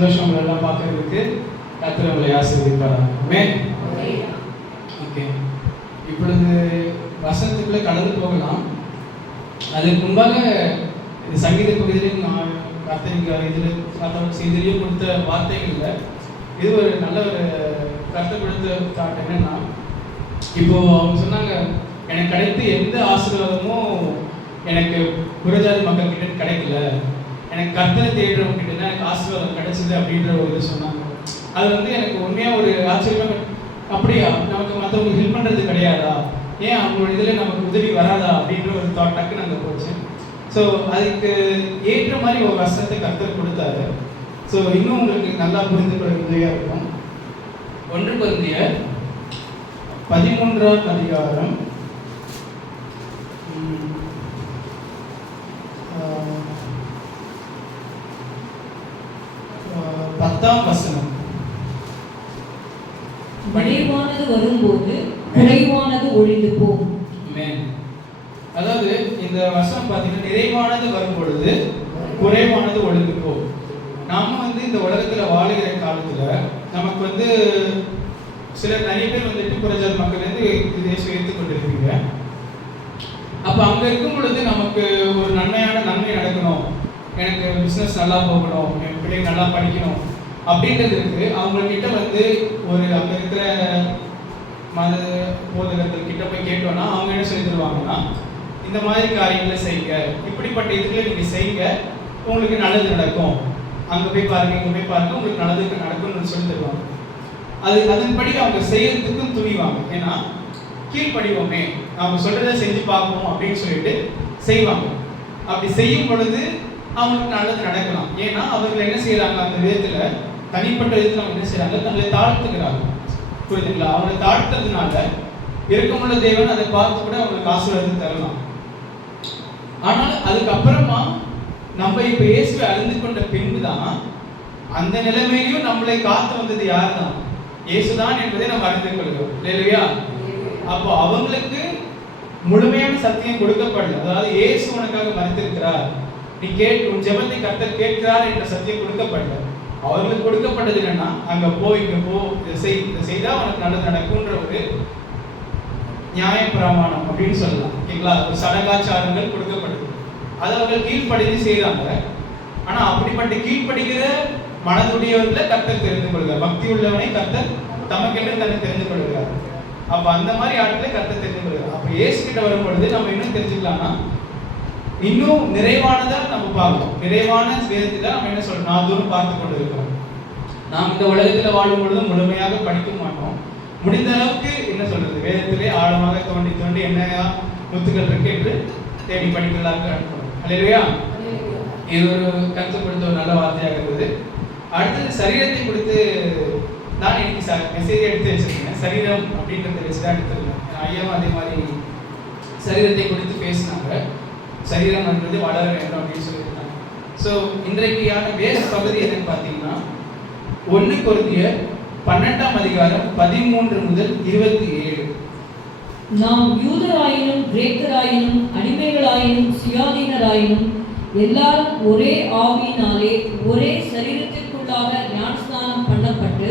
சந்தோஷம் உங்களை எல்லாம் பார்க்கறதுக்கு. கர்த்தர் உங்களை ஆசீர்வதிப்பார். ஆமென். ஓகே, இப்பொழுது வசனத்துக்குள்ளே கடந்து போகலாம். அதுக்கு முன்பாக இந்த சங்கீத பகுதியிலும் நான் கர்த்தர் இதில் செய்திலையும் கொடுத்த வார்த்தைகளில் இது ஒரு நல்ல ஒரு கருத்து கொடுத்த தாட் என்னன்னா, இப்போ அவங்க சொன்னாங்க, எனக்கு கிடைத்த எந்த ஆசீர்வாதமும் எனக்கு புறஜாதி மக்கள் கிட்ட கிடைக்கல, எனக்கு கர்த்தரை தேடுறவங்க கிட்ட தான் எனக்கு ஆசீர்வாதம் கிடைச்சது அப்படின்ற ஒரு இது சொன்னாங்க. அது வந்து எனக்கு உண்மையாக ஒரு ஆச்சரியமாக, அப்படியா நமக்கு மற்றவங்க ஹெல்ப் பண்ணுறது கிடையாதா, ஏன் அவங்களோட இதில் நமக்கு உதவி வராதா அப்படின்ற ஒரு தாட் டக்குன்னு அங்கே போச்சு. ஸோ அதுக்கு ஏற்ற மாதிரி ஒரு வசனத்தை கர்த்தர் கொடுத்தாரு. ஸோ இன்னும் உங்களுக்கு நல்லா புரிந்து கொள்ள உதவியாக இருக்கும். 1 கொரிந்தியர் 13ஆம் அதிகாரம் 10ஆம் வசனம். நிறைவானது வரும்போது குறைவானது ஒழிந்து போகும். அதாவது இந்த வசனம் பார்த்தீங்கன்னா, நிறைவானது வரும் பொழுது குறைவானது ஒழிந்து போகும். நாம வந்து இந்த உலகத்துல வாழுகிற காலத்துல நமக்கு வந்து சிலர் நிறைய பேர் வந்துட்டு புறஜாதி மக்கள் வந்து இயேசுவை ஏற்றுக்கொண்டிருப்பீங்க. அப்போ அங்கே இருக்கும் பொழுது நமக்கு ஒரு நன்மை நடக்கணும், எனக்கு பிஸ்னஸ் நல்லா போகணும், என் பிள்ளைங்க நல்லா படிக்கணும் அப்படின்றது இருக்கு. அவங்கக்கிட்ட வந்து ஒரு அங்கே இருக்கிற மத போதகர்கள் கிட்ட போய் கேட்டோம்னா அவங்க என்ன சொல்லி தருவாங்கன்னா, இந்த மாதிரி காரியங்களை செய்யுங்க, இப்படிப்பட்ட இதுகளை நீங்கள் செய்யுங்க, உங்களுக்கு நல்லது நடக்கும், அங்கே போய் பாருங்க, இங்கே போய் பாருங்க, உங்களுக்கு நல்லது நடக்கும்னு சொல்லி தருவாங்க. அதன்படி அவங்க செய்யறதுக்கும் துணிவாங்க. ஏன்னா கீழ்ப்படிவோமே, அவங்க சொல்றதை செஞ்சு பார்ப்போம் அப்படின்னு சொல்லிட்டு செய்வாங்க. அப்படி செய்யும் பொழுது அவங்களுக்கு நல்லது நடக்கலாம். ஏன்னா அவர்கள் என்ன செய்யறாங்க, அந்த விதத்துல தனிப்பட்ட விதத்துல அவங்க என்ன செய்யறாங்க, தங்களை தாழ்த்துக்கிறாங்க. புரியுதுங்களா? அவங்களை தாழ்த்ததுனால இருக்கமுள்ள தேவன் அதை பார்த்து கூட அவங்களுக்கு ஆசீர்வாதம் தரலாம். ஆனால் அதுக்கப்புறமா நம்ம இப்ப இயேசுவை அறிந்து கொண்ட பின்புதான் அந்த நிலைமையிலையும் நம்மளை காத்து வந்தது யார் தான்? இயேசுதான் என்பதை நம்ம அறிந்து கொள்கிறோம் இல்லையா? அப்போ அவங்களுக்கு முழுமையான சத்தியம் கொடுக்கப்படல. அதாவது இயேசு உனக்காக மரித்திருக்கிறார், நீ உன் ஜெபத்தை கர்த்தர் கேட்கிறார் என்ற சத்தியம் கொடுக்கப்படல. அவர்களுக்கு கொடுக்கப்பட்டது என்னன்னா, அங்க போய் இங்க போ, இதை செய்தா உனக்கு நல்லது நடக்கும்ன்ற ஒரு நியாய பிரமாணம் அப்படின்னு சொல்லலாம். ஓகேங்களா? ஒரு சடங்காச்சாரங்கள் கொடுக்கப்படுது. அதை அவர்கள் கீழ்ப்படிந்து செய்தாங்க. ஆனா அப்படிப்பட்ட கீழ்ப்படுகிற மனதுடையவர்களை கர்த்தர் தெரிந்து கொள்கிறார். பக்தி உள்ளவனை கர்த்தர் தமக்கென்று தன்னை தெரிந்து கொள்கிறார். அப்ப அந்த மாதிரி ஆட்களை கர்த்தர் தெரிந்து கொள்கிறார். அப்ப இயேசு கிட்ட வரும் பொழுது நம்ம இன்னும் தெரிஞ்சுக்கலாம்னா, இன்னும் நிறைவானதா நம்ம பார்க்கணும். நிறைவான வேதத்துல நம்ம என்ன சொல்றோம், நாதூரம் பார்த்து கொண்டு இருக்கிறோம். நாம் இந்த உலகத்துல வாழும் பொழுது முழுமையாக படிக்க மாட்டோம். முடிந்த அளவுக்கு என்ன சொல்றது, வேதத்திலே ஆழமாக தோண்டி தோண்டி என்ன முத்துக்கள் இருக்கு என்று தேடி படிக்கலாம் அனுப்பணும். அல்லேலூயா. இது ஒரு கருத்து கொடுத்த ஒரு நல்ல வார்த்தையாக இருந்தது. அடுத்தது சரீரத்தை கொடுத்து நான் இன்னைக்கு மெசேஜ் எடுத்து வச்சிருக்கேன். சரீரம் அப்படின்றத வச்சு தான் எடுத்துருக்கேன். ஐயாவும் அதே மாதிரி சரீரத்தை கொடுத்து பேசினாங்க. சரீரம் என்பது வளர வேண்டும் அப்படின்னு சொல்லியிருக்காங்க. ஸோ இன்றைக்கான வேத பகுதி என்னன்னு பார்த்தீங்கன்னா, 1 கொரிந்தியர் 12ஆம் அதிகாரம் 13 முதல் 27. நாம் யூதராயினும் கிரேக்கராயினும் அடிமைகளாயினும் சுயாதீனராயினும் எல்லாரும் ஒரே ஆவியினாலே ஒரே சரீரத்திற்குள்ளாக ஞானஸ்நானம் பண்ணப்பட்டு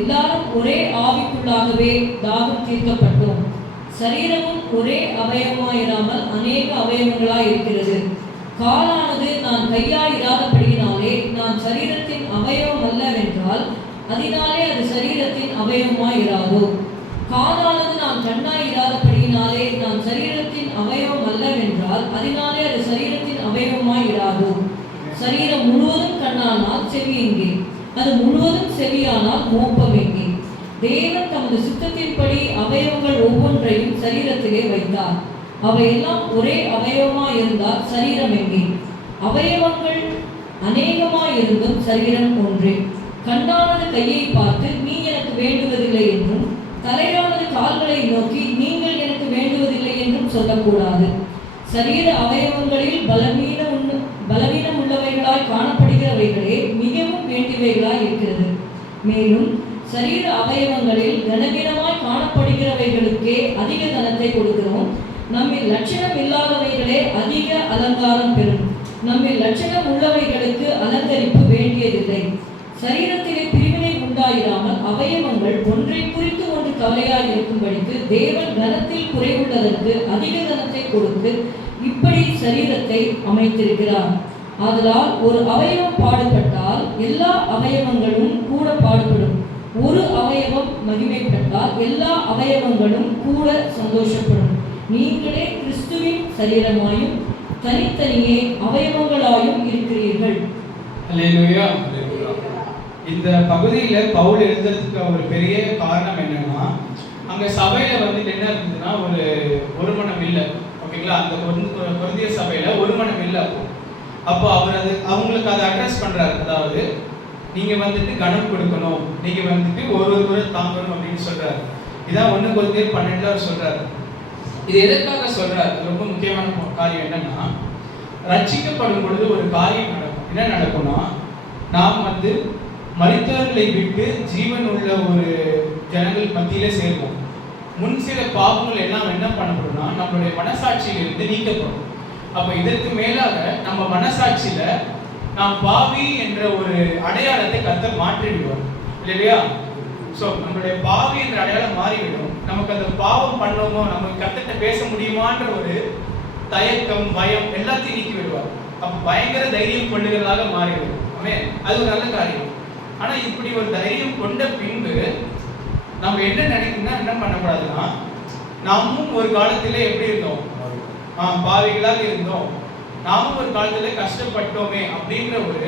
எல்லாரும் ஒரே ஆவிக்குள்ளாகவே தாகம் தீர்க்கப்பட்டோம். சரீரமும் ஒரே அவயவமாயிராமல் அநேக அவயவங்களாய் இருக்கிறது. காலானது நான் கையாயிராதபடியினாலே நான் சரீரத்தின் அவயவம் அல்லவென்றால் அதனாலே அது சரீரத்தின் அவயவமாயிராதோ? காதானது நான் கண்ணாயிராதபடியினாலே நான் சரீரத்தின் அவயவம் அல்லவென்றால் அதனாலே அது சரீரத்தின் அவயவமாயிராதோ? சரீரம் முழுவதும் கண்ணானால் செவி எங்கே? அது முழுவதும் செவியானால் மோப்பம் எங்கே? தேவன் தமது சித்தத்தின்படி அவயவங்கள் ஒவ்வொன்றையும் சரீரத்திலே வைத்தார். அவையெல்லாம் ஒரே அவயவமாய் இருந்தால் சரீரம் எங்கே? அவயவங்கள் அநேகமாயிருந்தும் சரீரம் ஒன்றே. கண்ணானது கையை பார்த்து நீ எனக்கு வேண்டுவதில்லை என்றும் தலையானது கால்களை நோக்கி நீங்கள் எனக்கு வேண்டுவதில்லை என்றும் சொல்லக்கூடாது. சரீர அவயவங்களில் பலவீனம் உள்ளவைகளாய் காணப்படுகிறவைகளே மிகவும் வேண்டியவைகளாய் இருக்கிறது. மேலும் சரீர அவயவங்களில் கனவீனமாய் காணப்படுகிறவைகளுக்கே அதிக கனத்தை கொடுக்கிறோம். நம்மில் லட்சணம் இல்லாதவைகளே அதிக அலங்காரம் பெறும். நம்மில் லட்சணம் உள்ளவைகளுக்கு அலங்கரிப்பு வேண்டியதில்லை. சரீரத்திலே பிரிவினை உண்டாயிராமல் அவயவங்கள் ஒன்றை குறித்து ஒன்று கவலையாக இருக்கும்படிக்கு தேவன் கனத்தில் குறைவுள்ளதற்கு அதிக கனத்தை கொடுத்து இப்படி சரீரத்தை அமைத்திருக்கிறார். ஆதலால் ஒரு அவயவம் பாடுபட்டால் எல்லா அவயவங்களும் கூட பாடுபடும். ஒரு அவயவம் மகிமைப்பட்டால் எல்லா அவயவங்களும் கூட சந்தோஷப்படும். நீங்களே கிறிஸ்துவின் சரீரமாயும் தனித்தனியே அவயவங்களாயும் இருக்கிறீர்கள். அல்லேலூயா. இந்த பகுதியில பவுல் எழுதுறதுக்கு ஒரு பெரிய காரணம் என்னன்னா, அங்க சபையில வந்து என்ன இருந்ததுன்னா ஒரு மனம் இல்லை. ஓகேங்களா? அந்த கொரிந்திய சபையில ஒரு மனம் இல்லை. அப்போ அவர் அவங்களுக்கு அதை அட்ரஸ் பண்றாரு. அதாவது நீங்க வந்துட்டு கனம் கொடுக்கணும், நீங்க வந்துட்டு ஒருவரை தாங்கணும் அப்படின்னு சொல்றாரு. இதான் 1 கொரிந்தியர் 12 அவர் சொல்றாரு. இது எதற்காக சொல்றாரு? ரொம்ப முக்கியமான காரியம் என்னன்னா, ரட்சிக்கப்படும் பொழுது ஒரு காரியம் நடக்கும். என்ன நடக்கும்னா, நாம் வந்து மரித்தவர்களை விட்டு ஜீவன் உள்ள ஒரு ஜனங்கள் மத்தியில சேர்வோம். முன் சில பாவங்கள் எல்லாம் என்ன பண்ணப்படும்னா, நம்மளுடைய மனசாட்சியிலிருந்து நீக்கப்படும். அப்ப இதற்கு மேலாக நம்ம மனசாட்சியில நாம் பாவி என்ற ஒரு அடையாளத்தை கர்த்தர் மாற்றிவிடுவார். இல்லையா? ஸோ நம்மளுடைய பாவி என்ற அடையாளம் மாறிவிடும். நமக்கு அந்த பாவம் பண்ணோமோ, நம்ம கர்த்தர்கிட்ட பேச முடியுமான்ற ஒரு தயக்கம், பயம் எல்லாத்தையும் நீக்கி விடுவார். அப்ப பயங்கர தைரியம் கொண்டுகிறதாக மாறிவிடும். அது ஒரு நல்ல காரியம். ஆனா இப்படி ஒரு தைரியம் கொண்ட பின்பு நம்ம என்ன நினைக்கணும்னா, என்ன பண்ணக்கூடாதுன்னா, நாமும் ஒரு காலத்திலே எப்படி இருந்தோம்? பாவிகளாக இருந்தோம், நாமும் ஒரு காலத்திலே கஷ்டப்பட்டோமே அப்படின்ற ஒரு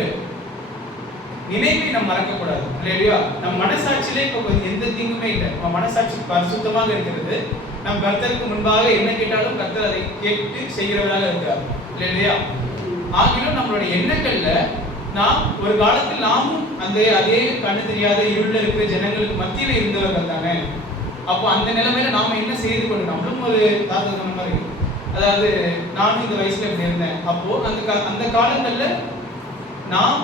நினைவை நம்ம மறக்கக்கூடாது. இல்லையா? நம்ம மனசாட்சியிலே இப்போ எந்த தீங்குமே இல்லை. நம்ம மனசாட்சி பரிசுத்தமாக இருக்கிறது. நம் கர்த்தருக்கு முன்பாக என்ன கேட்டாலும் கர்த்தர் அதை கேட்டு செய்கிறவராக இருக்கிறார். இல்லையா? ஆகிலும் நம்மளுடைய எண்ணங்கள்ல நாம் ஒரு காலத்தில் நாமும் அதே கண்ணு தெரியாத இருள இருக்கிற ஜனங்களுக்கு மத்தியில இருந்தவர்கள் தானே. அப்போ அந்த நிலைமையில நாம என்ன செய்து கொண்டு, நம்மளும் ஒரு தாத்தா சொன்ன மாதிரி, அதாவது நானும் இந்த வயசுல இப்படி இருந்தேன். அப்போ அந்த காலங்கள்ல நாம்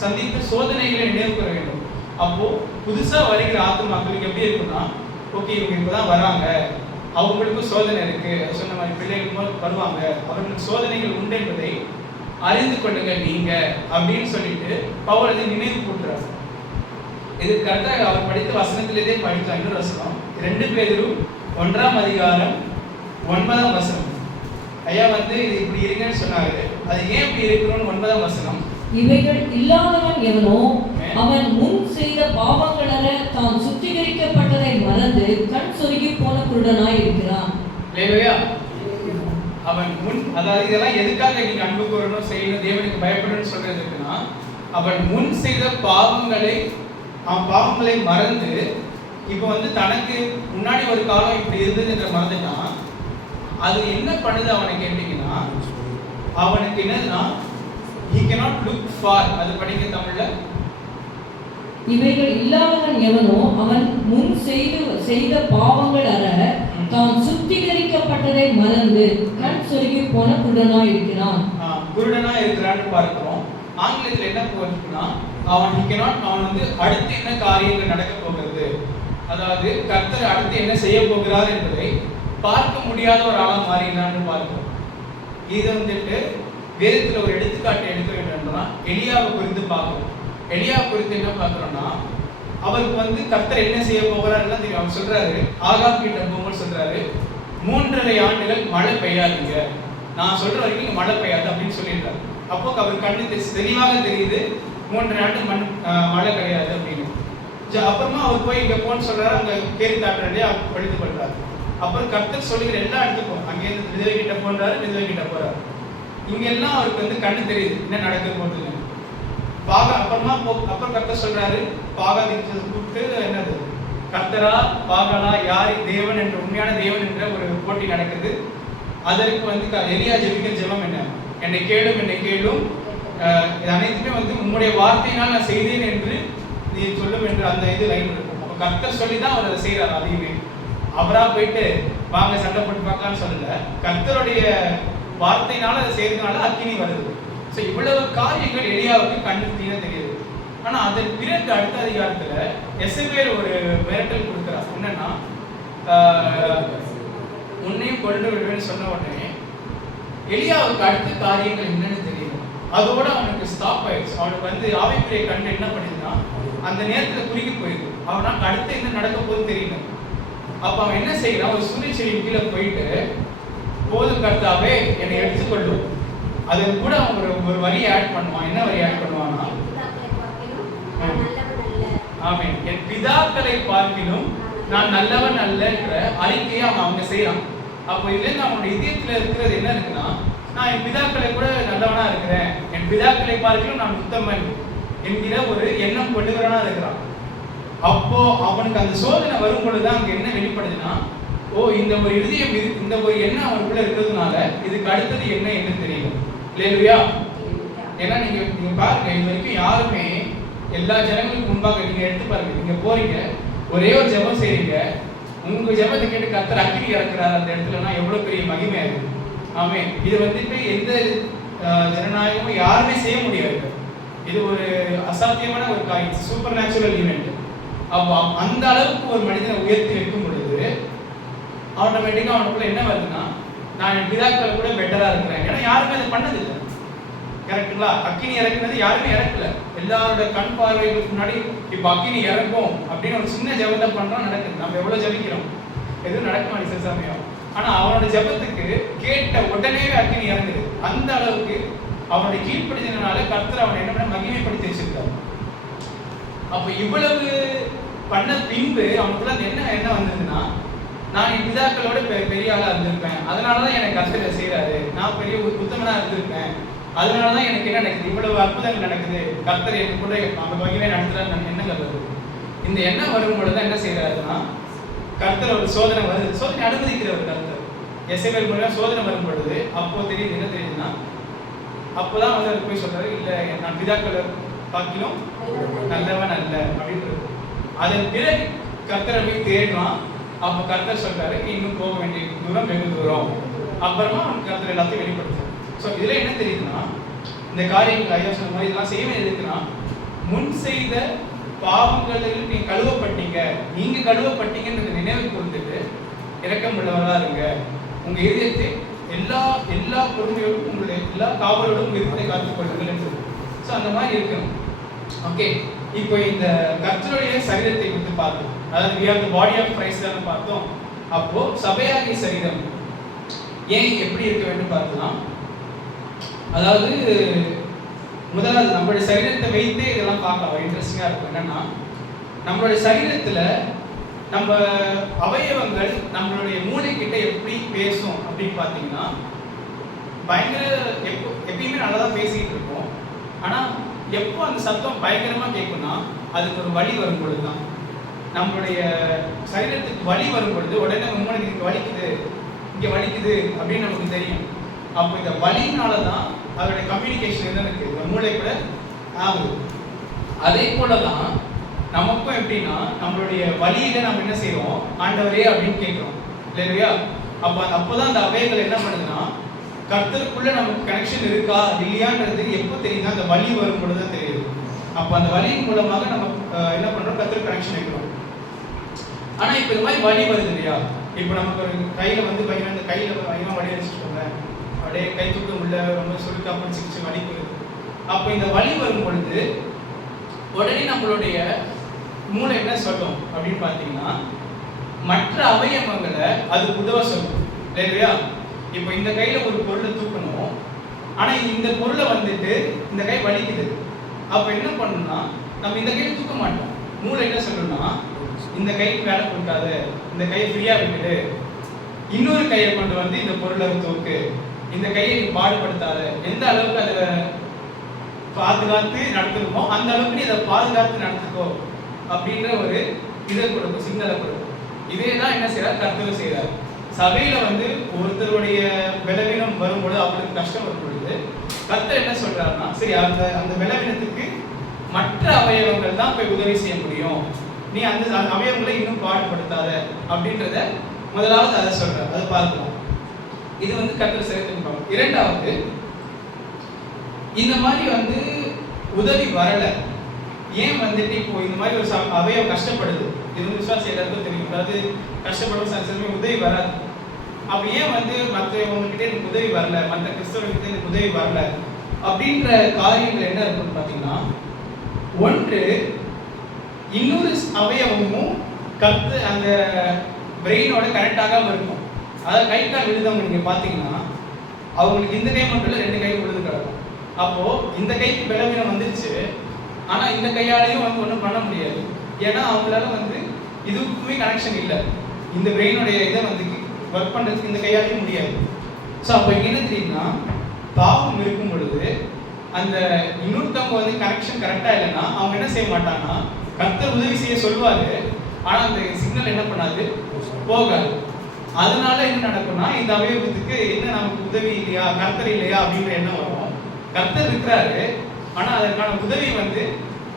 சந்தித்த சோதனைகளை நினைவு கூற வேண்டும். அப்போ புதுசா வருகிற ஆத்துமாக்களுக்கு எப்படி இருக்குன்னா, ஓகே இவங்க இப்பதான் வராங்க, அவங்களுக்கும் சோதனை இருக்கு, சொன்ன மாதிரி பிள்ளைகளும் வருவாங்க, அவர்களுக்கு சோதனைகள் உண்டு என்பதை அறிந்து கொள்ளுங்க நீங்க அப்படின்னு சொல்லிட்டு பவுல் அதை நினைவு கூட்டுறாரு. இது கரெக்டாக அவர் படித்த வசனத்திலேயே படித்தோம். இன்னொரு வசனம் 2 பேதுரு 1ஆம் அதிகாரம் 9ஆம் வசனம். ஐயா வந்து இது இப்படி இருங்கன்னு சொன்னாரு. அது ஏன் இப்படி இருக்கணும்னு 9ஆம் வசனம். இவைகள் இல்லாதவன் எவனோ அவன் முன் செய்த பாவங்களற தான் சுத்திகரிக்கப்பட்டதை மறந்து கண் சொருகி போன குருடனாய் இருக்கிறான். இல்லையா? அவன் முன், அதாவது இதெல்லாம் எதுக்காக நீங்க அன்பு கூறணும், செய்யணும், தேவனுக்கு பயப்படணும்னு சொல்றதுக்குன்னா, அவன் முன் செய்த பாவங்களை மறந்து இப்போ வந்து தனக்கு முன்னாடி ஒரு காலம் இப்படி இருந்ததுன்ற மறந்துட்டான். அது என்ன பண்ணுது அவனை கேட்டீங்கன்னா, அவனுக்கு என்னதுன்னா he cannot look far. அது படிக்க தமிழ்ல, இவைகள் இல்லாதவன் எவனோ அவன் முன் செய்த பாவங்கள் அற தான் சுத்திகரிக்கப்பட்டதை மறந்து கண் சொருகி போன குருடனாய் இருக்கிறான். குருடனா இருக்கிறான்னு பார்க்கிறோம். ஆங்கிலத்தில் என்ன போட்டுன்னா, அவன் வந்து அடுத்து என்ன காரியங்கள் நடக்க போகிறது, அதாவது கர்த்தர் அடுத்து என்ன செய்ய போகிறார் என்பதை பார்க்க முடியாத ஒரு ஆளாக மாறினான்னு பார்க்கிறோம். இது வந்துட்டு வேதத்துல ஒரு எடுத்துக்காட்டு எடுக்க வேண்டும்னா எலியாவை குறித்து பார்க்கிறோம். எலியாவை குறித்து என்ன பார்க்கிறோம்னா, அவருக்கு வந்து கர்த்தர் என்ன செய்ய போகிறார் எல்லாம் தெரியும். அவர் சொல்றாரு, ஆகாப் கிட்ட போகும்போது சொல்றாரு, 3.5 ஆண்டுகள் மழை பெய்யாதீங்க, நான் சொல்ற வரைக்கும் மழை பெய்யாது அப்படின்னு சொல்லியிருக்காரு. அப்போ அவர் கண்ணு தெளிவாக தெரியுது 3.5 ஆண்டு மழை கிடையாது அப்படின்னு. அப்புறமா அவர் போய் இங்க போன்னு சொல்றாரு, அங்க கேரி தாட்டுறதே பழுது பண்றாரு. அப்புறம் கர்த்தர் சொல்லுகிற எல்லா இடத்துக்கும் அங்கேருந்து விதவை கிட்ட போன்றாரு, விதவை கிட்ட போறாரு. இங்க எல்லாம் அவருக்கு வந்து கண்ணு தெரியுது என்ன நடக்க போகுது. அப்புறம் கர்த்தர் சொல்றாரு, கூப்பிட்டு என்னது கர்த்தரா பாகலா யார் தேவன் என்ற உண்மையான தேவன் என்ற ஒரு போட்டி நடக்குது. அதற்கு வந்து எலியா ஜெபிக்கிற ஜெபம் என்ன, என்னை கேளும் இது அனைத்துமே வந்து உங்களுடைய வார்த்தையினால் நான் செய்தேன் என்று நீ சொல்லும் என்று அந்த இது லைன் இருக்கும். அப்போ கர்த்தர் சொல்லி தான் அவர் அதை செய்யறாரு. அதையுமே அவரா போயிட்டு வாங்க சண்டை போட்டு பார்க்கலான்னு சொல்லல, கர்த்தருடைய வார்த்தையினால அதை செய்யறதுனால அக்கினி வருது. ஸோ இவ்வளவு காரியங்கள் எலியாவுக்கு கண்ணு தெரியுது. ஆனா அதன் பிறகு அடுத்த அதிகாரத்துல எசபேல் ஒரு மிரட்டல் கொடுக்குறார். என்னன்னா, உன்னையும் கொண்டு விடுவேன்னு சொன்ன உடனே எலியாவுக்கு அடுத்த காரியங்கள் என்னன்னு தெரியும். அதோட அவனுக்கு ஸ்டாப் ஆயிடுச்சு. அவனுக்கு வந்து ஆவிக்குரிய கண் என்ன பண்ணுதுன்னா அந்த நேரத்துல குறுகி போயிடுது. அவனுக்கு அடுத்து என்ன நடக்க போகுது தெரியல. அப்ப அவன் என்ன செய்யறான், ஒரு சூரிய செடியின் கீழே போயிட்டு போதும் கர்த்தாவே என்னை எடுத்துக்கொள்ளும். அது கூட அவன் ஒரு வரியை ஆட் பண்ணுவான். என்ன வரி ஆட் பண்ணுவான்னா, ஆமென், என் பிதாக்களை பார்க்கிலும் நான் நல்லவன் அல்லன்ற அறிக்கையை அவங்க செய்யறான். அப்போ இதுல அவனுடைய இதயத்துல இருக்கிறது என்ன இருக்குன்னா, நான் என் பிதாக்களை கூட நல்லவனா இருக்கிறேன், என் பிதாக்களை பார்க்கிலும் நான் உத்தமன் என்கிற ஒரு எண்ணம் கொண்டுகிறவனா இருக்கிறான். அப்போ அவனுக்கு அந்த சோதனை வரும் பொழுதுதான் அங்க என்ன வெளிப்படுதுன்னா, ஓ இந்த ஒரு இதயம், இந்த ஒரு எண்ணம் அவனுக்குள்ள இருக்கிறதுனால இதுக்கு அடுத்தது என்ன என்று தெரியல. இல்லையா? ஏன்னா நீங்க பாருங்க, இது வரைக்கும் யாருமே எல்லா ஜனங்களுக்கு முன்பாக நீங்க எடுத்து பாருங்க, நீங்க போறீங்க ஒரே ஒரு ஜெபம் செய்றீங்க, உங்க ஜெபத்தை கேட்டு கர்த்தர் அக்கினி இறக்குறாரு அந்த இடத்துலனா எவ்வளவு பெரிய மகிமையா இருக்கு. ஆமென். இது வந்துட்டு எந்த ஜனநாயகமும் யாருமே செய்ய முடியாது. இது ஒரு அசாத்தியமான ஒரு காரியம், சூப்பர் நேச்சுரல் ஈவெண்ட். அப்போ அந்த அளவுக்கு ஒரு மனிதனை உயர்த்தி வைக்கும் பொழுது ஆட்டோமேட்டிக்கா அவனுக்குள்ள என்ன வருதுன்னா, நான் என் பிதாக்களை கூட பெட்டரா இருக்கிறேன். ஏன்னா யாருமே அதை பண்ணதில்லை. கரெக்டுங்களா? அக்கினி இறக்குனது யாருமே இறக்கல. எல்லாரோட கண் பார்வைகளுக்கு முன்னாடி இப்ப அக்கினி இறக்கும் அப்படின்னு ஒரு சின்ன ஜெபத்தை பண்றோம், நடக்குது. நம்ம எவ்வளவு ஜெபிக்கிறோம், எதுவும் நடக்க மாட்டேங்குது சில சமயம். ஆனா அவனோட ஜெபத்துக்கு கேட்ட உடனே அக்கினி இறங்குது. அந்த அளவுக்கு அவனுடைய கீழ்ப்படிதனால கர்த்தர் அவனை என்ன பண்ண மகிமைப்படுத்தி வச்சிருக்காரு. அப்ப இவ்வளவு பண்ண பின்பு அவனுக்குள்ள என்ன வந்ததுன்னா, நான் என் பிதாக்களோட பெரிய ஆளா இருந்திருப்பேன், அதனாலதான் எனக்கு கர்த்தர் செய்யறாரு, நான் பெரிய உத்தமனா இருந்திருப்பேன், அதனாலதான் எனக்கு என்ன நடக்குது, இவ்வளவு அற்புதங்கள் நடக்குது, கர்த்தர் எனக்கு கூட அந்த வகையிலே நடத்துறாரு எண்ணங்கள் வருது. இந்த எண்ணம் வரும் பொழுது என்ன செய்யறாருன்னா, கர்த்தர் ஒரு சோதனை வருது, சோதனை அனுமதிக்கிறவர் கர்த்தர். எசேக்கியேல் மூலமா சோதனை வரும் பொழுது அப்போ தெரியுது, என்ன தெரியுதுன்னா, அப்போதான் வந்து அவர் போய் சொல்றாரு, இல்ல நான் பிதாக்களை பார்க்கிலும் நல்லவன் அல்ல அப்படின்றது. அதன் பிறகு கர்த்தரை போய் தேடுறான். அப்ப கர்த்தர் சொல்றாரு, இன்னும் போக வேண்டிய தூரம் வெகு தூரம். அப்புறமா அவனுக்கு கர்த்தர் எல்லாத்தையும் வெளிப்படுத்துறாரு. ஸோ இதுல என்ன தெரியுதுன்னா, இந்த காரியங்கள் ஐயா சொன்ன மாதிரி இதெல்லாம் செய்ய வேண்டியதுன்னா, முன் செய்த பாவங்களில் நீங்க கழுவப்பட்டீங்க, நீங்க கழுவப்பட்டீங்கன்றது நினைவு கொடுத்துட்டு இரக்கம் உள்ளவரா இருங்க. உங்க இதயத்தை எல்லா பொறுமையோடும் உங்களுடைய எல்லா காவலோடும் உங்க இதயத்தை காத்துக் கொள்ளுங்கள். ஸோ அந்த மாதிரி இருக்கணும். ஓகே, இப்போ இந்த கர்த்தருடைய சரீரத்தை குறித்து பார்த்தோம். அதாவது we are the body of Christ ன்னு பார்த்தோம். அப்போ சபையாகிய சரீரம் ஏன் எப்படி இருக்க வேண்டும் பார்க்கலாம். அதாவது முதலாவது நம்மளுடைய சரீரத்தை வைத்தே இதெல்லாம் பார்க்கலாம். இன்ட்ரெஸ்டிங்கா இருக்கும். என்னன்னா, நம்மளுடைய சரீரத்துல நம்ம அவயவங்கள் நம்மளுடைய மூளை கிட்ட எப்படி பேசும் அப்படின்னு பார்த்தீங்கன்னா, பயங்கர எப்பயுமே நல்லா தான் பேசிக்கிட்டு இருக்கோம். ஆனா எப்போ அந்த சத்தம் பயங்கரமா கேட்கும்னா, அதுக்கு ஒரு வலி வரும் பொழுது தான். நம்மளுடைய சரீரத்துக்கு வலி வரும் பொழுது உடனே நம்ம மூளை இங்கே வலிக்குது அப்படின்னு நமக்கு தெரியும். அப்போ இந்த வலினால தான் அதோடைய கம்யூனிகேஷன் என்ன இருக்கு, இந்த மூளை கூட ஆகுது. அதே போல தான் நமக்கும் எப்படின்னா, நம்மளுடைய வலியில நம்ம என்ன செய்யறோம், ஆண்டவரே அப்படின்னு கேட்கிறோம் இல்லையா? அப்போதான் அந்த அவயங்கள் என்ன பண்ணுதுன்னா, கர்த்தருக்குள்ள நமக்கு கனெக்ஷன் இருக்கா இல்லையான்றது எப்போ தெரியுதுன்னா, அந்த வலி வரும் பொழுதுதான் தெரியுது. அப்போ அந்த வலியின் மூலமாக நம்ம என்ன பண்றோம், கர்த்தருக்கு கனெக்ஷன் வைக்கிறோம். ஆனா இப்போ இந்த மாதிரி வலி வருது இல்லையா? இப்போ நமக்கு ஒரு கையில வந்து பையன் அந்த கையில பயமா வலி அடிச்சுக்கோங்க, அப்படியே கை தூக்க உள்ள ரொம்ப சுருக்கா பிடிச்சிக்கிச்சு வலி வருது. அப்போ இந்த வலி வரும் பொழுது உடனே நம்மளுடைய மூளை என்ன சொல்லும் அப்படின்னு பார்த்தீங்கன்னா, மற்ற அவயவங்களை அது உதவ சொல்லும் இல்லையா? இப்போ இந்த கையில ஒரு பொருளை தூக்கணும், ஆனா இந்த பொருளை வந்துட்டு இந்த கை வலிக்குது. அப்ப என்ன பண்ணணும்னா, நம்ம இந்த கையை தூக்க மாட்டோம். மூளை என்ன சொல்லணும்னா, இந்த கைக்கு வேலை கொடுக்காத, இந்த கையை ஃப்ரீயா விட்டுடு, இன்னொரு கையை கொண்டு வந்து இந்த பொருளை தூக்கு, இந்த கையை நீ பாடுபடுத்தாத. எந்த அளவுக்கு அதை பாதுகாத்து நடத்துக்கோ அந்த அளவுக்கு நீ அதை பாதுகாத்து நடத்துக்கோ அப்படின்ற ஒரு இதை கொடுக்கும், சிக்னலை கொடுக்கும். இதே தான் என்ன செய்யறாரு, கர்த்தர் செய்யறாரு. சபையில வந்து ஒருத்தருடைய பலவீனம் வரும்பொழுது, அவங்களுக்கு கஷ்டம் வரும் பொழுது கர்த்தர் என்ன சொல்றாருன்னா, சரி அந்த பலவீனத்துக்கு மற்ற அவயவங்கள் தான் போய் உதவி செய்ய முடியும், நீ அந்த அவயவங்களை இன்னும் பாடுபடுத்தாத அப்படின்றத முதலாவது அதை சொல்றாரு. அதை பார்க்கலாம். இது வந்து கர்த்தர் சரித்திரம் பார்க்கணும். இரண்டாவது, இந்த மாதிரி வந்து உதவி வரல, ஏன் வந்துட்டு இப்போ இந்த மாதிரி ஒரு அவயவம் கஷ்டப்படுது, இது வந்து விசுவாசி எல்லாருக்கும் தெரியும். அதாவது கஷ்டப்படும் சமயம் உதவி வராது. அப்ப ஏன் வந்து மற்றவங்ககிட்ட எனக்கு உதவி வரல, மற்ற கிறிஸ்தவர்கிட்ட எனக்கு உதவி வரல அப்படின்ற காரியங்கள் என்ன இருக்குன்னு பார்த்தீங்கன்னா, ஒன்று இன்னொரு அவயவமும் அந்த பிரெயினோட கனெக்ட் ஆகாமல் இருக்கும். அதாவது கை கால் விழுந்தவங்க நீங்கள் பார்த்தீங்கன்னா அவங்களுக்கு இந்த கை மட்டும் இல்லை, 2 கை விழுந்து கிடக்கும். அப்போ இந்த கைக்கு பலவீனம் வந்துருச்சு, ஆனால் இந்த கையாலையும் வந்து ஒன்றும் பண்ண முடியாது. ஏன்னா அவங்களால வந்து இதுக்குமே கனெக்ஷன் இல்லை. இந்த பிரெயினுடைய இதை வந்து ஒர்க் பண்ணுறதுக்கு இந்த கையாலையும் முடியாது. ஸோ அப்போ என்ன தெரியுதுன்னா, பாவம் இருக்கும் பொழுது அந்த இன்னொருத்தவங்க வந்து கனெக்ஷன் கரெக்டாக இல்லைன்னா அவங்க என்ன செய்ய மாட்டாங்கன்னா, கர்த்தர் உதவி செய்ய சொல்லுவார், ஆனால் அந்த சிக்னல் என்ன பண்ணாது, போகாது. அதனால என்ன நடக்கும்னா, இந்த அவயவத்துக்கு என்ன நமக்கு உதவி இல்லையா, கர்த்தர் இல்லையா அப்படின்ற எண்ணம் வரும். கர்த்தர் இருக்கிறாரு, ஆனால் அதற்கான உதவி வந்து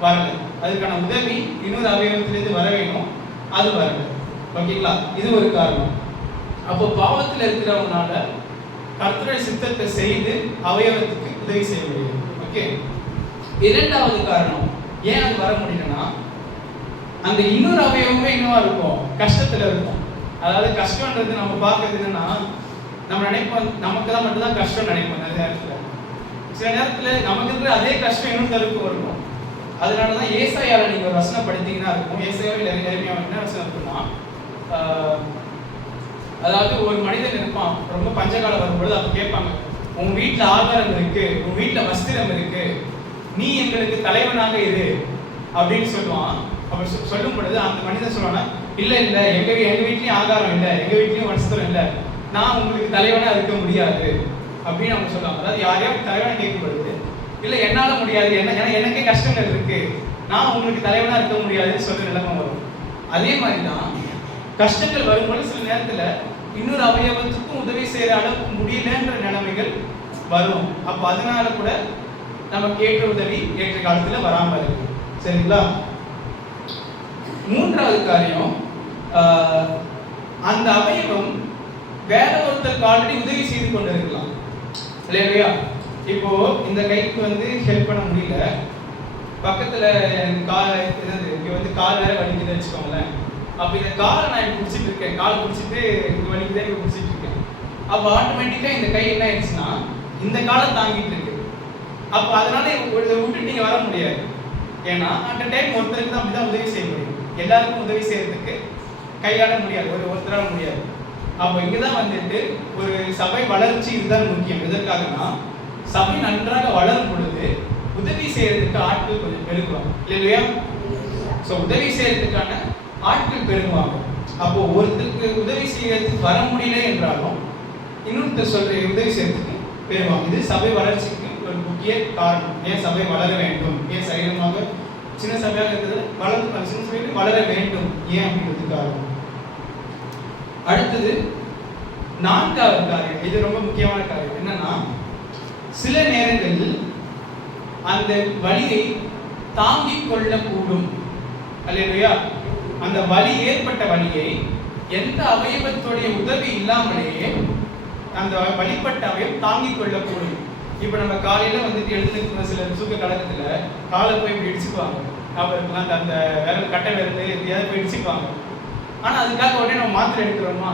வரல. அதுக்கான உதவி இன்னொரு அவயவத்திலிருந்து வர வேணும், அது வரல. ஓகேங்களா? இது ஒரு காரணம். அப்போ பாவத்தில் இருக்கிறவனால கர்த்தருடைய சித்தத்தை செய்து அவயவத்துக்கு உதவி செய்ய முடியும். ஓகே. இரண்டாவது காரணம் ஏன் அது வர முடியலன்னா, அந்த இன்னொரு அவயவமே என்னவா இருக்கும், கஷ்டத்துல இருக்கும். அதாவது கஷ்டம்ன்றது நம்ம பார்க்கறது என்னன்னா, நம்ம நினைப்போம் நமக்கு தான் மட்டும்தான் கஷ்டம் நினைப்போம். நிறைய நேரத்தில் சில நேரத்தில் நமக்கு இருக்கிற அதே கஷ்டம் இன்னொருத்தருக்கும் இருக்கும். அதனாலதான் ஏசாயால நீங்க ஒரு வசனம் படித்தீங்கன்னா இருக்கும். ஏசாயாவில் என்ன வசனம் இருக்குன்னா, அதாவது ஒரு மனிதன் இருப்பான், ரொம்ப பஞ்சகாலம் வரும்பொழுது அப்ப கேட்பாங்க, உன் வீட்டுல ஆகாரம் இருக்கு, உன் வீட்டுல வஸ்திரம் இருக்கு, நீ எங்களுக்கு தலைவனாக இரு அப்படின்னு சொல்லுவான். அப்ப சொல்லும் பொழுது அந்த மனிதன் சொல்லுவானா, இல்ல இல்ல எங்க வீட்லயும் ஆகாரம் இல்லை, எங்க வீட்லயும் வஸ்திரம் இல்லை, நான் உங்களுக்கு தலைவனா இருக்க முடியாது அப்படின்னு அவங்க சொல்லுவாங்க. அதாவது யாரையும் தலைவனா கேட்கப்படுது, இல்ல என்னால முடியாது, ஏன்னா எனக்கே கஷ்டங்கள் இருக்கு, நான் உங்களுக்கு தலைவனா இருக்க முடியாதுன்னு சொல்ற நிலைமை வரும். அதே மாதிரிதான் கஷ்டங்கள் வரும்போது சில நேரத்துல இன்னொரு அவயவத்துக்கும் உதவி செய்யற அளவுக்கு முடியலன்ற நிலைமைகள் வரும். அப்ப அதனால கூட நமக்கு ஏற்ற உதவி ஏற்ற காலத்துல வராம இருக்கு. சரிங்களா? மூன்றாவது காரியம், அந்த அவயவம் வேற ஒருத்தருக்கு ஆல்ரெடி உதவி செய்து கொண்டு இருக்கலாம் இல்லையா? இப்போ இந்த கைக்கு வந்து ஹெல்ப் பண்ண முடியல, பக்கத்துல கால் இங்க வந்து கால் வேற வலிக்குதுன்னு வச்சுக்கோங்களேன். அப்ப இந்த காலை நான் பிடிச்சிட்டு இருக்கேன், கால் பிடிச்சிட்டு இது வலிக்குதே பிடிச்சிட்டு இருக்கேன். அப்ப ஆட்டோமேட்டிக்கா இந்த கை என்ன ஆயிடுச்சுன்னா இந்த காலை தாங்கிட்டு இருக்கு. அப்ப அதனால விட்டு நீங்க வர முடியாது. ஏன்னா அந்த டைம் ஒருத்தருக்கு தான் அப்படிதான் உதவி செய்ய முடியும். எல்லாருக்கும் உதவி செய்யறதுக்கு கையாள முடியாது, ஒருத்தரால முடியாது. அப்ப இங்கதான் வந்துட்டு ஒரு சபை வளர்ச்சி இதுதான் முக்கியம். எதற்காகனா, சபை நன்றாக வளரும் பொழுது உதவி செய்யறதுக்கு ஆட்கள் கொஞ்சம் பெருகுவாங்க இல்லையா? சோ உதவி செய்யறதுக்கான ஆட்கள் பெருகுவாங்க. அப்போ ஒருத்தருக்கு உதவி செய்யறதுக்கு வர முடியல என்றாலும் இன்னொருத்தர் சொல்ற உதவி செய்யறதுக்கு பெருகுவாங்க. இது சபை வளர்ச்சிக்கு ஒரு முக்கிய காரணம். ஏன் சபை வளர வேண்டும், ஏன் சரீரமாக சின்ன சபையாக இருக்கிறது வளர்ந்து சின்ன சபையில் வளர வேண்டும், ஏன் அப்படிங்கிறது காரணம். அடுத்தது நான்காவது காரியம், இது ரொம்ப முக்கியமான காரியம். என்னன்னா, சில நேரங்களில் அந்த வலியை தாங்கிக் கொள்ளக்கூடும் அல்லையா? அந்த வலி ஏற்பட்ட வலியை எந்த அவயவத்துடைய உதவி இல்லாமலேயே அந்த வழிபட்ட அவயம் தாங்கிக் கொள்ளக்கூடும். இப்ப நம்ம காலையில வந்துட்டு எழுந்துருக்கிற சில தூக்க கலக்கத்துல காலை போய் இப்படி இடிச்சுக்குவாங்க, அவருக்குலாம் அந்த விரல் கட்டை விரல் எதையாவது போய் இடிச்சுக்குவாங்க. ஆனா அதுக்காக உடனே நம்ம மாத்திரை எடுக்கிறோமா?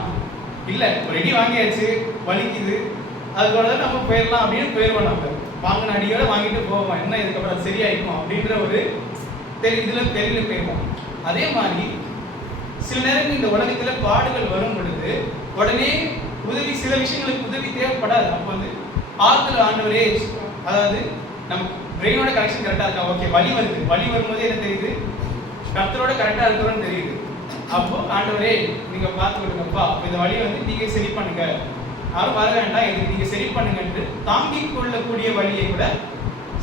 இல்ல, ரெடி வாங்கியாச்சு, வலிக்குது, அதுக்கூட நம்ம போயிடலாம் அப்படின்னு போயிடுவோம். நம்ம வாங்கின அடியோட வாங்கிட்டு போவோம், என்ன இதுக்கப்புறம் அது சரியாயிருக்கும் அப்படின்ற ஒரு இதுல தெரியல போயிடுவோம். அதே மாதிரி சில நேரங்கள் இந்த உலகத்துல பாடுகள் வரும் பொழுது உடனே உதவி, சில விஷயங்களுக்கு உதவி தேவைப்படாது. அப்போ வந்து ஆறுதல் ஆண்டவரே, அதாவது நம்ம பிரெயினோட கனெக்ஷன் கரெக்டா இருக்கா, ஓகே, வலி வருது, வலி வரும்போது என்ன தெரியுது, கர்த்தரோட கரெக்டா இருக்கிறோன்னு தெரியுது. அப்போ ஆண்டவரே நீங்க பார்த்து விடுங்கப்பா, இந்த வலியை வந்து நீங்க சரி பண்ணுங்க, யாரும் வர வேண்டாம், இதுக்கு நீங்க சரி பண்ணுங்கன்னு தாங்கிக் கொள்ளக்கூடிய வழியை கூட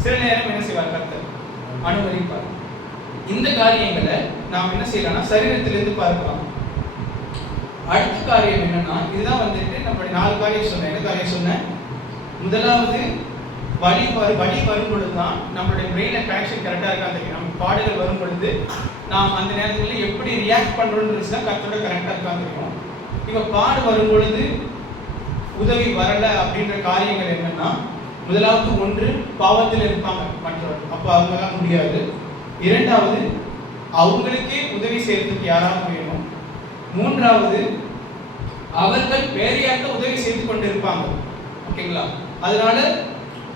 சில நேரம் என்ன செய்வார், கர்த்தர் அனுமதிப்பார். இந்த காரியங்களை நாம் என்ன செய்யலாம்னா சரீரத்திலிருந்து பார்க்கலாம். அடுத்த காரியம் என்னன்னா, இதுதான் வந்துட்டு நம்மளுடைய 4 காரியம் சொன்னேன். என்ன காரியம் சொன்னேன்? முதலாவது, வலி வரும் பொழுதுதான் நம்மளுடைய பிரெயின்ல கனெக்ஷன் கரெக்டா இருக்கா தெரியும். நமக்கு பாடுகள் வரும் பொழுது நாம் அந்த நேரத்தில் எப்படி ரியாக்ட் பண்றோம்ன்றது தான் கர்த்தரோட கரெக்டா இருக்கா தெரியும். இப்ப பாடு வரும் பொழுது உதவி வரல அப்படின்ற காரியங்கள் என்னன்னா, முதலாவது, ஒன்று, பாவத்தில் இருப்பாங்க மற்றவர், அப்ப அவங்களால முடியாது. இரண்டாவது, அவங்களுக்கே உதவி செய்யறதுக்கு யாராவது வேணும். மூன்றாவது, அவர்கள் வேறையாக உதவி செய்து கொண்டு இருப்பாங்க. ஓகேங்களா? அதனால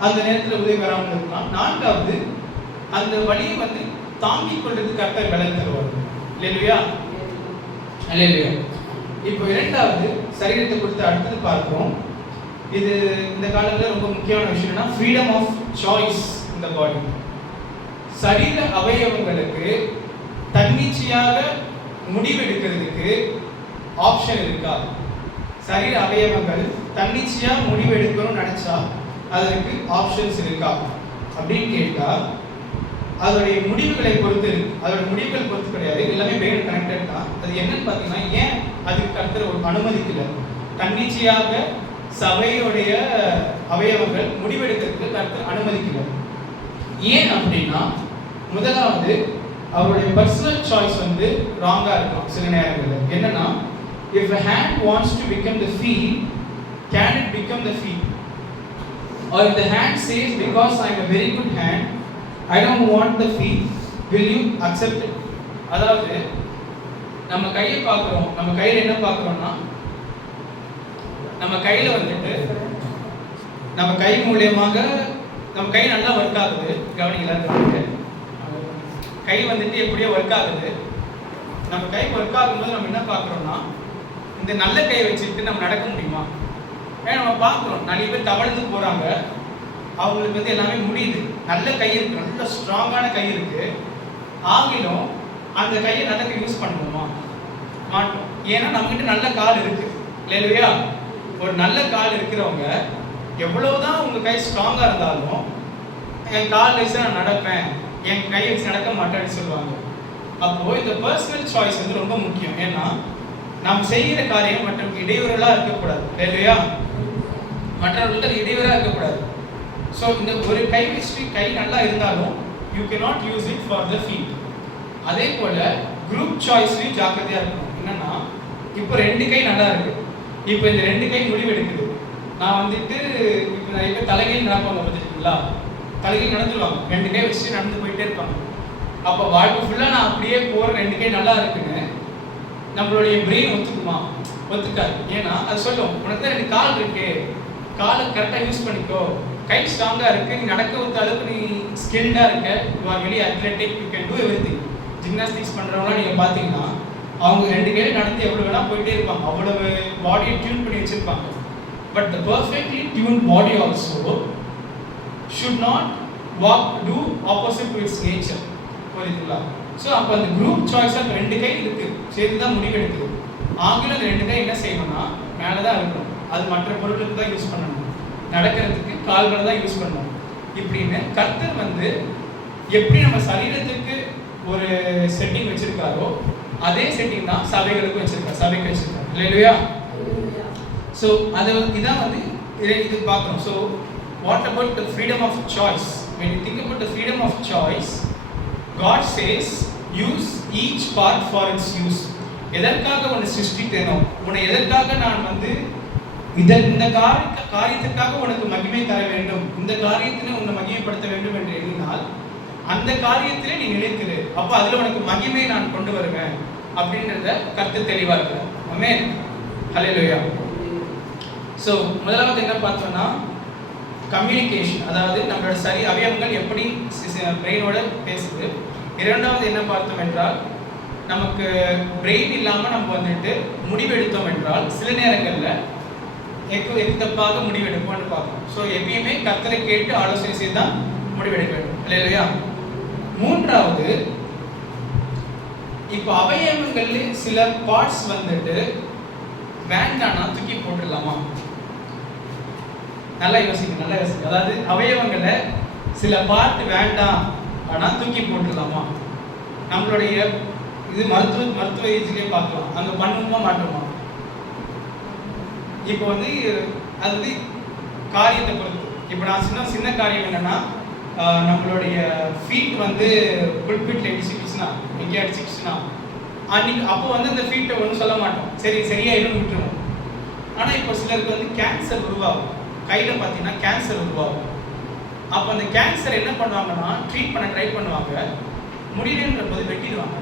அந்த நேரத்தில் உதவி வராமல் இருக்கலாம். நான்காவது, அந்த வலியை வந்து தாங்கிக் கொள்றதுக்கு கர்த்தர் பலன் தருவார். அல்லேலூயா, அல்லேலூயா. இப்போ இரண்டாவது சரீரத்தை குறித்து அடுத்தது பார்க்கிறோம். இது இந்த காலத்தில் ரொம்ப முக்கியமான விஷயம்னா ஃப்ரீடம் ஆஃப் சாய்ஸ் இந்த பாடி. சரீர அவயவங்களுக்கு தன்னிச்சையாக முடிவெடுக்கிறதுக்கு ஆப்ஷன் இருக்கா? சரீர அவயவங்கள் தன்னிச்சையா முடிவெடுக்கணும்னு நினைச்சா அதற்கு ஆப்ஷன்ஸ் இருக்கா அப்படின்னு கேட்டா அதோடைய முடிவுகளை பொறுத்து இருக்கு. அதோட முடிவுகள் பொறுத்து கிடையாது, எல்லாமே பிரெயின் கனெக்டட் தான். அது என்னன்னு பார்த்தீங்கன்னா, ஏன் அதுக்கு கர்த்தர் ஒரு அனுமதிக்கல? தன்னிச்சையாக சபையுடைய அவயவங்கள் முடிவெடுக்கிறதுக்கு கர்த்தர் அனுமதிக்கல. ஏன் அப்படின்னா, முதலாவது அவருடைய பர்சனல் சாய்ஸ் வந்து ராங்கா இருக்கும் சில நேரங்களில். என்னன்னா, if a hand wants to become the feet, can it become the feet? Or if the hand says, because I am a very good hand, I don't want the feet, will you accept it? அதாவது நம்ம கையை பார்க்குறோம், நம்ம கையில் என்ன பார்க்குறோம்னா, நம்ம கையில் வந்துட்டு நம்ம கை மூலியமாக நம்ம கை நல்லா ஒர்க் ஆகுது. கவனிக்கலான்னு கை வந்துட்டு எப்படியோ ஒர்க் ஆகுது. நம்ம கை ஒர்க் ஆகும்போது நம்ம என்ன பார்க்குறோம்னா, இந்த நல்ல கையை வச்சுட்டு நம்ம நடக்க முடியுமா? ஏன்னா நம்ம பார்க்குறோம் நிறைய பேர் தவழ்ந்து போகிறாங்க, அவங்களுக்கு வந்து எல்லாமே முடியுது. நல்ல கை இருக்கு, நல்ல ஸ்ட்ராங்கான கை இருக்கு, ஆகிலும் அந்த கையை நடக்க யூஸ் பண்ணுவோமா? மாட்டோம். ஏன்னா நம்மகிட்ட நல்ல கால் இருக்கு. இல்லையா? ஒரு நல்ல கால் இருக்கிறவங்க எவ்வளவுதான் உங்க கை ஸ்ட்ராங்கா இருந்தாலும், என் கால் வச்சு நான் நடப்பேன், என் கை வச்சு நடக்க மாட்டேன்னு சொல்லுவாங்க. அப்போ இந்த பர்சனல் சாய்ஸ் வந்து ரொம்ப முக்கியம். ஏன்னா நாம் செய்கிற காரியம் மற்றவங்களுக்கு இடையூறலா இருக்கக்கூடாது. இல்லையா? மற்றவர்களுக்கு இடையூறா இருக்கக்கூடாது. ஸோ இந்த ஒரு கை வச்சு கை நல்லா இருந்தாலும் you cannot use it for the feet. அதே போல குரூப் சாய்ஸ்லையும் ஜாக்கிரதையா இருக்கணும். என்னன்னா, இப்போ 2 கை நல்லா இருக்கு, இப்போ இந்த 2 கை முடிவெடுக்குது. நான் வந்துட்டு இப்போ நிறைய பேர் தலைகீழ் நடப்பாங்க, பார்த்துருக்கீங்களா? தலைகீழ் நடந்துருவாங்க, 2 கை வச்சு நடந்து போயிட்டே இருப்பாங்க. அப்போ வாழ்க்கை ஃபுல்லாக நான் அப்படியே போகிற 2 கை நல்லா இருக்குன்னு நம்மளுடைய பிரெயின் ஒத்துக்குமா? ஒத்துக்காது. ஏன்னா அது சொல்லும், உனக்கு தான் 2 கால் இருக்கு, காலை கரெக்டாக யூஸ் பண்ணிக்கோ, கை ஸ்ட்ராங்காக இருக்கு, நீ நடக்க வைத்த அளவுக்கு நீ ஸ்கில்டாக இருக்க, you are very athletic, you can do everything. Gymnastics பண்ணுறவங்களாம் நீங்கள் பார்த்தீங்கன்னா அவங்க 2 கையில் நடந்து எவ்வளோ வேணால் போயிட்டே இருப்பாங்க, அவ்வளவு பாடியை டியூன் பண்ணி வச்சுருப்பாங்க. But the perfectly tuned body also should not walk to opposite to its nature. புரியுதுங்களா? ஸோ அப்போ அந்த குரூப் சாய்ஸாக இப்போ 2 கை இருக்குது, சேர்ந்து தான் முடிவெடுக்குது. ஆங்கிலம் அந்த 2 கை என்ன செய்யணும்னா மேலே தான் இருக்கணும், அது மற்ற பொருட்களுக்கு தான் யூஸ் பண்ணணும், நடக்கிறதுக்கு கால்களை தான் யூஸ் பண்ணணும். இப்படின்னு கர்த்தர் வந்து எப்படி நம்ம சரீரத்துக்கு ஒரு செட்டிங் வச்சிருக்காரோ அதே செட்டிங் தான் சபைகளுக்கு வச்சிருக்காரு, சபைக்கு வச்சிருக்காரு. இல்லையா? ஸோ அதை இதான் வந்து இது பார்க்கணும். So what about the freedom of choice? when you think about the freedom of choice, God says use each part for its use. எதற்காக உன்னை சிருஷ்டித்தேனோ, உன்னை எதற்காக நான் வந்து இந்த காரியத்திற்காக உனக்கு மகிமை தர வேண்டும், இந்த காரியத்திலே உன்னை மகிமைப்படுத்த வேண்டும் என்று எண்ணினால் அந்த காரியத்திலே நீ நிலைத்திரு, அப்போ அதில் உனக்கு மகிமை நான் கொண்டு வருவேன் அப்படின்றத கர்த்தர் தெளிவாக இருக்கிறார். ஆமென், ஹல்லேலூயா. ஸோ முதலாவது என்ன பார்த்தோம்னா கம்யூனிகேஷன், அதாவது நம்மளோட அவயவங்கள் எப்படி பிரெயினோட பேசுது. இரண்டாவது என்ன பார்த்தோம் என்றால், நமக்கு பிரெயின் இல்லாமல் நம்ம வந்துட்டு முடிவெடுத்தோம் என்றால் சில நேரங்களில் தப்பாக முடிவெடுப்போம்னு பார்க்கணும். ஸோ எப்பயுமே கர்த்தரை கேட்டு ஆலோசனை செய்து தான் முடிவெடுக்க வேண்டும். இல்லையா? மூன்றாவது, இப்போ அவயவங்கள்ல சில பார்ட்ஸ் வந்துட்டு வேண்டானா தூக்கி போட்டுடலாமா? நல்லா யோசிக்க. அதாவது அவயவங்களை சில பார்ட் வேண்டாம் ஆனால் தூக்கி போட்டுடலாமா? நம்மளுடைய இது மருத்துவ ஏஜ்லேயே பார்க்கலாம், அங்கே பண்ணுமா மாட்டோமா? இப்போ வந்து அது வந்து காரியத்தை பொறுத்து. இப்போ நான் சின்ன காரியம் என்னன்னா, நம்மளுடைய ஃபீட் வந்து புல்பிட்ல அடிச்சுக்கிச்சுன்னா, எங்கே அடிச்சுக்கிச்சுன்னா அன்னைக்கு அப்போ வந்து அந்த ஃபீட்டை ஒன்றும் சொல்ல மாட்டோம், சரி சரியாயிடும் விட்டுருவோம். ஆனால் இப்போ சிலருக்கு வந்து கேன்சர் உருவாகும், கையில் பார்த்தீங்கன்னா கேன்சர் உருவாகும். அப்போ அந்த கேன்சர் என்ன பண்ணுவாங்கன்னா ட்ரீட் பண்ண ட்ரை பண்ணுவாங்க, முடியலன்ற போது வெட்டிடுவாங்க.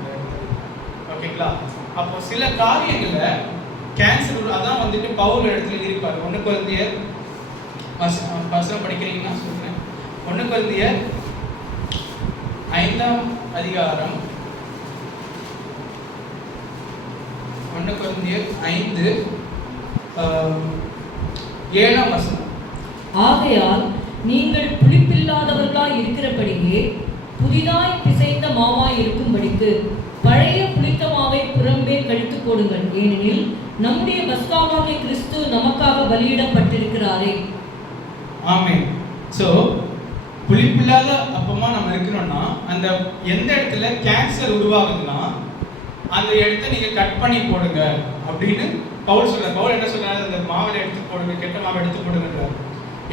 ஓகேங்களா? அப்போ சில காரியங்களில் கேன்சர், அதான் வந்துட்டு பவுல் இடத்துல இருப்பார் 1 கொரிந்தியர் வசனம் படிக்கிறீங்கன்னா சொல்றேன். 1 கொரிந்தியர் 5ஆம் அதிகாரம் 1 கொரிந்தியர் 5 7ஆம் வசனம். ஆகையால் நீங்கள் புளிப்பில்லாதவர்களாய் இருக்கிறபடியே புதிதாய் பிசைந்த மாவாய் இருக்கும்படிக்கு பழைய புளித்த மாவை புறம்பே கழித்து போடுங்கள். ஏனெனில் நம்முடைய பஸ்காவாகிய கிறிஸ்து நமக்காக பலியிடப்பட்டிருக்கிறாரே. ஆமென். சோ புளிப்பில்லாத அப்பமா நம்ம இருக்கணும்னா அந்த எந்த இடத்துல கேன்சர் உருவாகுதுன்னா அந்த இடத்த நீங்க கட் பண்ணி போடுங்க அப்படின்னு பவுல் சொல்றார். பவுல் என்ன சொன்னாரு? அந்த மாவுல எடுத்து போடுங்க, கெட்ட மாவை எடுத்து போடுங்கன்றார்.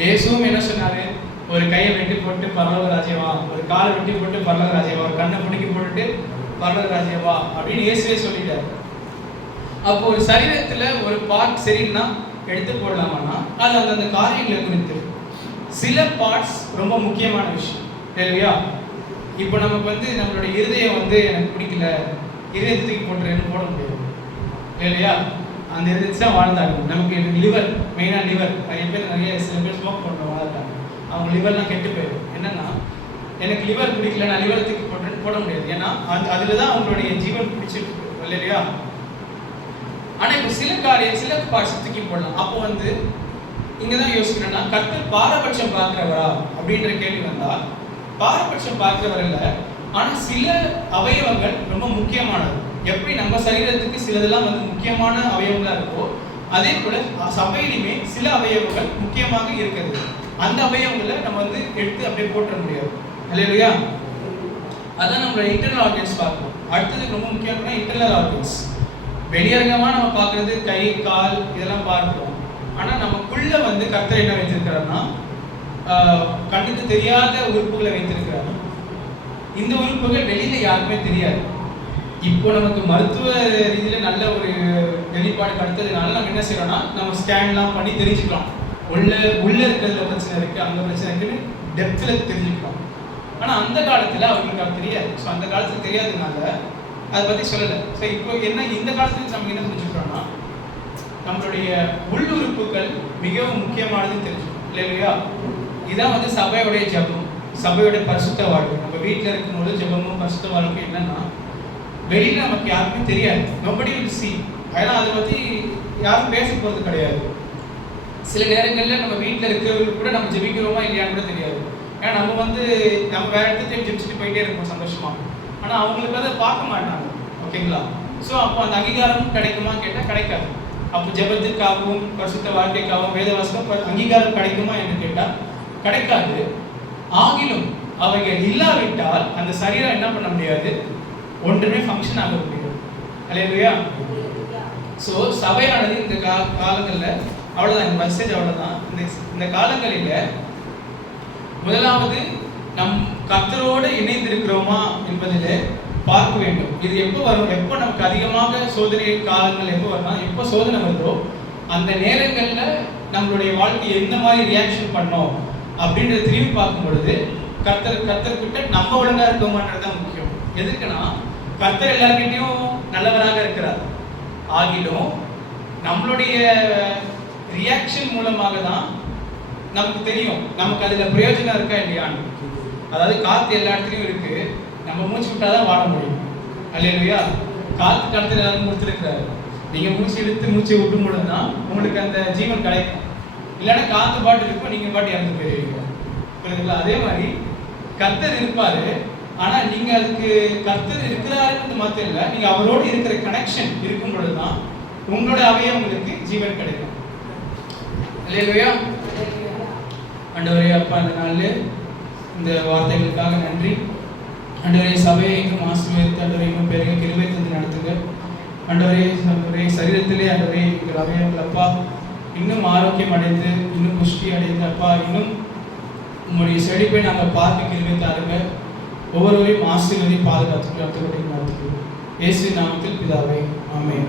இயேசுவும் என்ன சொன்னாரு? ஒரு கையை வெட்டி போட்டு பரலோக ராஜ்யவா, ஒரு காலை வெட்டி போட்டு பரலோக ராஜ்யவா, ஒரு கண்ணை பிடிக்கி போட்டுட்டு பரலோக ராஜ்யவா அப்படின்னு இயேசுவே சொல்லிட்டாரு. அப்போ ஒரு சரீரத்துல ஒரு பார்ட் சரின்னா எடுத்து போடலாமான்னா அது அந்த காரியங்களை குறித்து. சில பார்ட்ஸ் ரொம்ப முக்கியமான விஷயம் இல்லையா? இப்போ நமக்கு வந்து நம்மளுடைய இருதயம் வந்து எனக்கு பிடிக்கல, இருதயத்துக்கு போட்டுறேன்னு போட முடியாது இல்லையா? அந்த இருதயத்தை தான் வாழ்ந்தாங்க. நமக்கு லிவர், மெயினாக லிவர், சில பேர் ஸ்மோக் பண்ணுறவங்க வாழ்ந்தாங்க, அவங்க லிவர்லாம் கெட்டு போயிடும். என்னன்னா எனக்கு லிவர் பிடிக்கல, நான் லிவர் தூக்கி போட்டுறேன்னு போட முடியாது. ஏன்னா அதில் தான் அவங்களுடைய ஜீவன் பிடிச்சிருக்கு இல்லையா? ஆனால் இப்போ சில பார்ட்ஸ் தூக்கி போடலாம். அப்போ வந்து இங்கே தான் யோசிக்கிறேன்னா கர்த்தர் பாரபட்சம் பார்க்குறவரா அப்படின்ற கேள்வி வந்தால் பாரபட்சம் பார்க்குறவர் இல்லை. ஆனால் சில அவயவங்கள் ரொம்ப முக்கியமானது. எப்படி நம்ம சரீரத்துக்கு சிலதெல்லாம் வந்து முக்கியமான அவயவங்களா இருக்கோ அதே போல சபையிலுமே சில அவயவங்கள் முக்கியமாக இருக்கிறது. அந்த அவயவங்களை நம்ம வந்து எடுத்து அப்படியே போட்டுற முடியாது இல்லையா? அதான் நம்மளோட இன்டர்னல் ஆர்கன்ஸ் பார்க்கணும். அடுத்தது ரொம்ப முக்கியமான இன்டர்னல் ஆர்கன்ஸ். வெளியரங்கமாக நம்ம பார்க்குறது கை, கால் இதெல்லாம் பார்க்கிறோம். ஆனால் நமக்குள்ள வந்து கர்த்தர் என்ன வைத்திருக்கிறாருன்னா கண்ணுக்கு தெரியாத உறுப்புகளை வைத்திருக்கிறாரு. இந்த உறுப்புகள் வெளியில யாருக்குமே தெரியாது. இப்போ நமக்கு மருத்துவ ரீதியில நல்ல ஒரு வெளிப்பாடு கிடைத்ததுனால நம்ம என்ன செய்யறோம்னா நம்ம ஸ்கேன்லாம் பண்ணி தெரிஞ்சுக்கலாம். உள்ள இருக்கிறதுல பிரச்சனை இருக்கு, அங்க பிரச்சனை இருக்குன்னு டெப்த்ல தெரிஞ்சுக்கலாம். ஆனா அந்த காலத்துல அவங்களுக்கு அது தெரியாது. ஸோ அந்த காலத்துல தெரியாததுனால அதை பத்தி சொல்லலை. ஸோ இப்போ என்ன இந்த காலத்துல நம்ம என்ன புரிஞ்சுக்கிறோம்னா நம்மளுடைய உள்ளுறுப்புகள் மிகவும் முக்கியமானதுன்னு தெரிஞ்சுக்கணும் இல்லையா? இதான் வந்து சபையோடைய ஜெபம், சபையோட பரிசுத்த வாழ்க்கை. நம்ம வீட்டில் இருக்கும்போது ஜெபமும் பரிசுத்த வாழ்க்கை என்னன்னா வெளியில நமக்கு யாருக்குமே தெரியாது. nobody will see. ஏன்னா அதை பத்தி யாரும் பேச போறது கிடையாது. சில நேரங்களில் நம்ம வீட்டில் இருக்கிறவங்க கூட நம்ம ஜெபிக்கிறோமா இல்லையான்னு கூட தெரியாது. ஏன்னா நம்ம வந்து நம்ம வேற இடத்துல ஜெபிச்சுட்டு போயிட்டே இருக்கோம் சந்தோஷமா. ஆனால் அவங்களுக்கு அதை பார்க்க மாட்டாங்க. ஓகேங்களா? ஸோ அப்போ அந்த அங்கீகாரம் கிடைக்குமா கேட்டால் கிடைக்காது. அப்போ ஜெபத்திற்காகவும் பரிசுத்த வாழ்க்கைக்காகவும் வேதவாசகம் அங்கீகாரம் கிடைக்குமா என்று கேட்டால் கிடைக்காது. ஆகிலும் அவைகள் இல்லாவிட்டால் அந்த சரீரம் என்ன பண்ண முடியாது, ஒன்றுமே ஃபங்க்ஷன் ஆக முடியாது. அல்லேலூயா. ஸோ சபையானது இந்த காலங்களில் அவ்வளோதான், இந்த மெசேஜ் அவ்வளோதான். இந்த காலங்களில் முதலாவது நம் கர்த்தரோடு இணைந்திருக்கிறோமா என்பதில் பார்க்க வேண்டும். இது எப்போ வரும், எப்போ நமக்கு அதிகமாக சோதனை காலங்கள் எப்போ வரணும், எப்போ சோதனை வருதோ அந்த நேரங்களில் நம்மளுடைய வாழ்க்கை எந்த மாதிரி ரியாக்ஷன் பண்ணோம் அப்படின்றத திரும்பி பார்க்கும் பொழுது கர்த்தர்கிட்ட நம்ம ஒழுங்கா இருக்கோமான்றது தான் முக்கியம். எதுக்குன்னா கர்த்தர் எல்லார்கிட்டையும் நல்லவராக இருக்கிறார். ஆகிலும் நம்மளுடைய ரியாக்ஷன் மூலமாக தான் நமக்கு தெரியும் நமக்கு அதில் பிரயோஜனம் இருக்கா இல்லையான்னு. அதாவது காற்று எல்லா இடத்துலையும் இருக்கு, நம்ம மூச்சு விட்டாதான் வாழ முடியும். அல்லேலூயா. காற்று கடத்துல எல்லாரும் கொடுத்துருக்கிறாரு. நீங்க மூச்சு இழுத்து மூச்சை விட்டும் பொழுதுதான் உங்களுக்கு அந்த ஜீவன் கிடைக்கும். இல்லைன்னா காற்று பாட்டு இருக்கும், நீங்க பாட்டு இறந்து போயிருவீங்க. புரியுதுங்களா? அதே மாதிரி கர்த்தர் இருப்பாரு. ஆனா நீங்க அதுக்கு கர்த்தர் இருக்கிறாருன்னு மாத்திரம் இல்லை, நீங்க அவரோடு இருக்கிற கனெக்ஷன் இருக்கும் பொழுதுதான் உங்களோட அவயவங்களுக்கு ஜீவன் கிடைக்கும். அல்லேலூயா. ஆண்டவரே அப்பா, இந்த நாளில் இந்த வார்த்தைகளுக்காக நன்றி. ஆண்டவரே சபையை இன்னும் ஆசீர்வதித்து ஆண்டவரே இன்னும் பெரிய கிருபை தந்து நடத்துங்க. ஆண்டவரே சரீரத்திலே ஆண்டவரே எங்கள் அவயவங்கள் அப்பா இன்னும் ஆரோக்கியம் அடைந்து இன்னும் புஷ்டி அடைந்து அப்பா இன்னும் உங்களுடைய செழிப்பை நாங்கள் பார்க்க கிருபை தாருங்க. ஒவ்வொருவரையும் ஆசீர்வதி பாதுகாத்து நடத்துகிறோம். இயேசு நாமத்தில் பிதாவே, ஆமென்.